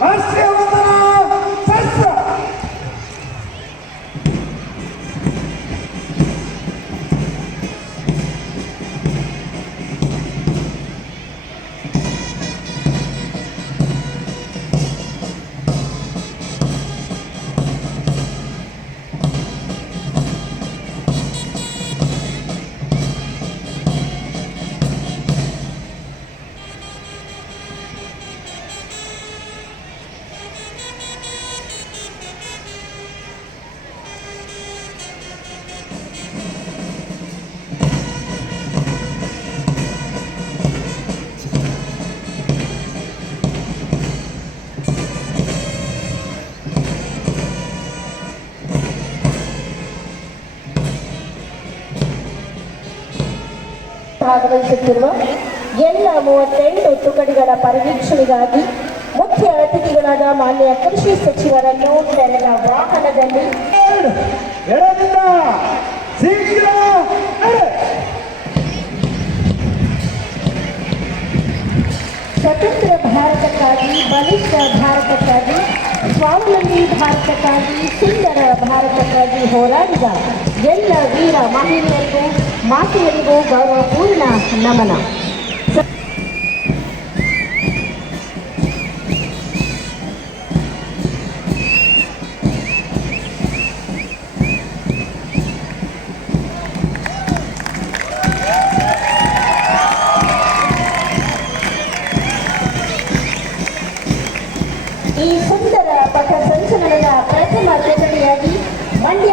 Anselmo! ಭಾಗವಹಿಸುತ್ತಿರುವ ಎಲ್ಲ ಮೂವತ್ತೆಂಟು ತುಕಡಿಗಳ ಪರಿವೀಕ್ಷಣೆಗಾಗಿ ಮುಖ್ಯ ಅತಿಥಿಗಳಾದ ಮಾನ್ಯ ಕೃಷಿ ಸಚಿವರನ್ನು ತೆರೆದ ವಾಹನದಲ್ಲಿ ಸ್ವತಂತ್ರ ಭಾರತಕ್ಕಾಗಿ ಬಲಿಷ್ಠ ಭಾರತಕ್ಕಾಗಿ ಸ್ವಾವಲಂಬಿ ಭಾರತಕ್ಕಾಗಿ ಸುಂದರ ಭಾರತಕ್ಕಾಗಿ ಹೋರಾಡಿದ ಎಲ್ಲ ವೀರ ಮಹಿಳೆಯರಿಗೂ ಮಾತೆಯರಿಗೂ ಗೌರವಪೂರ್ಣ ನಮನ. ಈ ಸುಂದರ ಪಥ ಸಂಚಲನದ ಪ್ರಥಮ ತುಕಡಿಯಾಗಿ ಮಂಡ್ಯ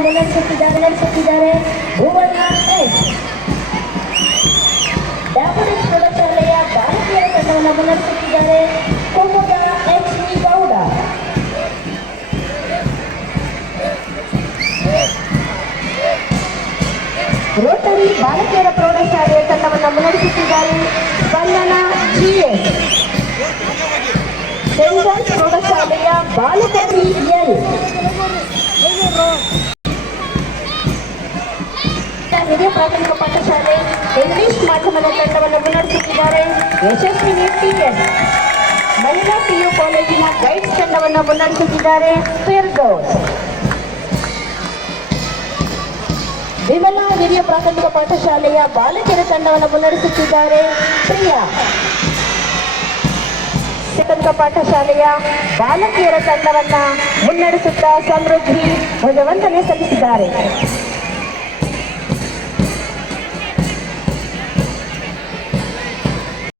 ತಂಡವನ್ನು ಮುನ್ನಡೆಸುತ್ತಿದ್ದಾರೆ ನಡೆಸುತ್ತಿದ್ದಾರೆ ಭುವನ ಎಸ್ ಡ್ಯಾಪರಿಸ್ ಪ್ರೌಢಶಾಲೆಯ ಬಾಲಕಿಯರ ತಂಡವನ್ನು ಮುನ್ನಡೆಸುತ್ತಿದ್ದಾರೆ Kumuda H V Gowda rotary ಬಾಲಕಿಯರ ಪ್ರೌಢಶಾಲೆಯ ತಂಡವನ್ನು ಮುನ್ನಡೆಸುತ್ತಿದ್ದಾರೆ ಸ್ಪಂದನ ಜಿಎಸ್ ಸೆಂಟ್ ಜಾನ್ಸ್ ಪ್ರೌಢಶಾಲೆಯ ಬಾಲಕಿ ಎಲ್ ಹಿರಿಯ ಪ್ರಾಥಮಿಕ ಪಾಠಶಾಲೆ ಇಂಗ್ಲಿಷ್ ಮಾಧ್ಯಮದ ತಂಡವನ್ನು ಮುನ್ನಡೆಸುತ್ತಿದ್ದಾರೆ. ಯಶಸ್ವಿನಿ ಟಿಎಸ್ ಮಹಿಳಾ ಪಿಯು ಕಾಲೇಜಿನ ಗೈಡ್ಸ್ ತಂಡವನ್ನು ಮುನ್ನಡೆಸುತ್ತಿದ್ದಾರೆ. ವಿಮಲಾ ಹಿರಿಯ ಪ್ರಾಥಮಿಕ ಪಾಠಶಾಲೆಯ ಬಾಲಕಿಯರ ತಂಡವನ್ನು ಮುನ್ನಡೆಸುತ್ತಿದ್ದಾರೆ. ಪ್ರಿಯಾ. ಪ್ರಾಥಮಿಕ ಪಾಠಶಾಲೆಯ ಬಾಲಕಿಯರ ತಂಡವನ್ನು ಮುನ್ನಡೆಸುತ್ತಾ ಸಮೃದ್ಧಿ ಭಗವಂತನೇ ಸಲ್ಲಿಸಿದ್ದಾರೆ.